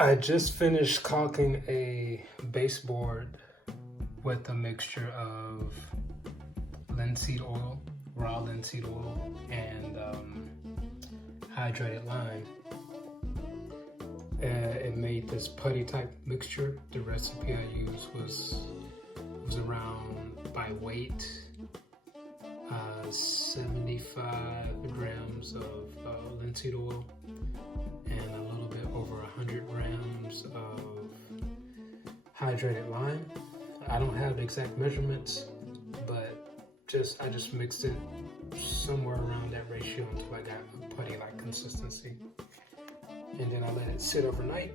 I just finished caulking a baseboard with a mixture of linseed oil, raw linseed oil, and hydrated lime. It made this putty type mixture. The recipe I used was around, by weight, 75 grams of linseed oil and a little bit over 100 grams of hydrated lime. I don't have the exact measurements, but I just mixed it somewhere around that ratio until I got a putty-like consistency. And then I let it sit overnight.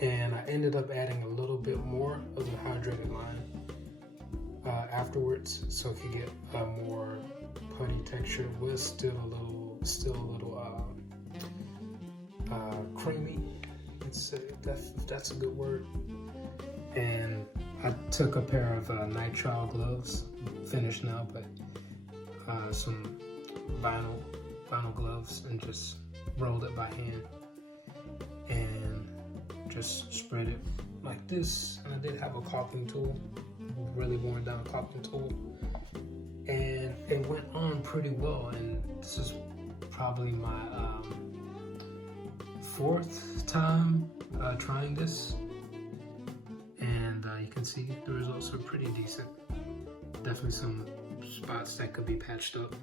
And I ended up adding a little bit more of the hydrated lime afterwards, so if you get a more putty texture, it was still a little creamy. That's a good word. And I took a pair of nitrile gloves, finished now, but some vinyl gloves, and just rolled it by hand and just spread it like this. And I did have a caulking tool, really worn down caulking tool, and it went on pretty well. And this is probably my fourth time trying this, and you can see the results are pretty decent. Definitely some spots that could be patched up.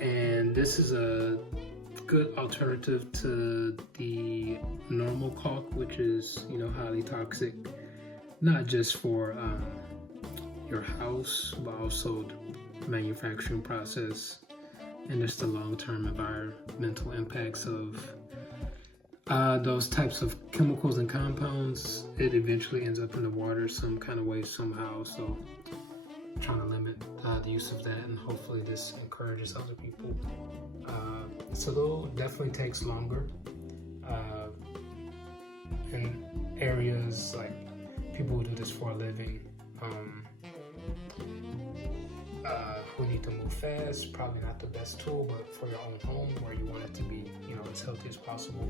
And this is a good alternative to the normal caulk, which is, highly toxic, not just for your house, but also the manufacturing process and just the long-term environmental impacts of those types of chemicals and compounds. It eventually ends up in the water some kind of way, somehow. So I'm trying to limit the use of that, and hopefully this encourages other people. So though it definitely takes longer in areas like people who do this for a living, who need to move fast, probably not the best tool, but for your own home where you want it to be, as healthy as possible,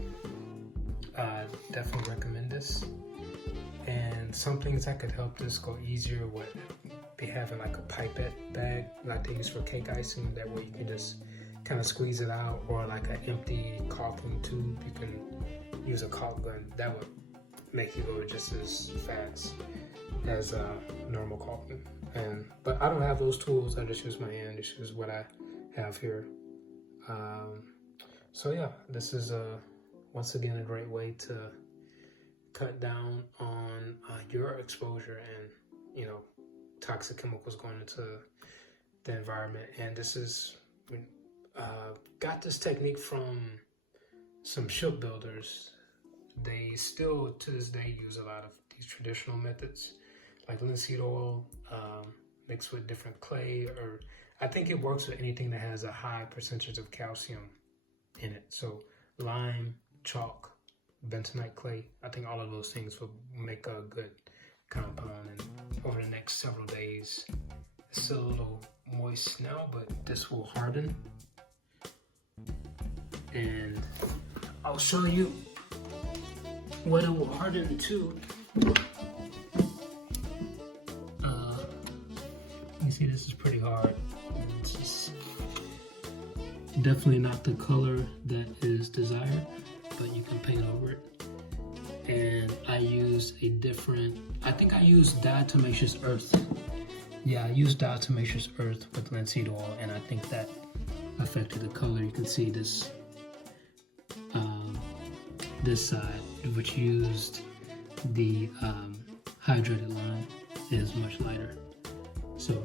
definitely recommend this. And some things that could help this go easier would be having like a pipette bag like they use for cake icing, that way you can just kind of squeeze it out, or like an empty caulking tube. You can use a caulk gun. That would make you go just as fast as normal caulking. But I don't have those tools. I just use my hand. This is what I have here. So yeah, this is once again a great way to cut down on your exposure and toxic chemicals going into the environment. And this is got this technique from some shipbuilders. They still to this day use a lot of these traditional methods, like linseed oil mixed with different clay, or I think it works with anything that has a high percentage of calcium in it. So lime, chalk, bentonite clay, I think all of those things will make a good compound. And over the next several days, it's still a little moist now, but this will harden. And I'll show you what it will harden to. You see, this is pretty hard. It's just definitely not the color that is desired, but you can paint over it. And I used I think I used diatomaceous earth. Yeah, I used diatomaceous earth with linseed oil, and I think that affected the color. You can see this side, which used the hydrated lime, is much lighter. So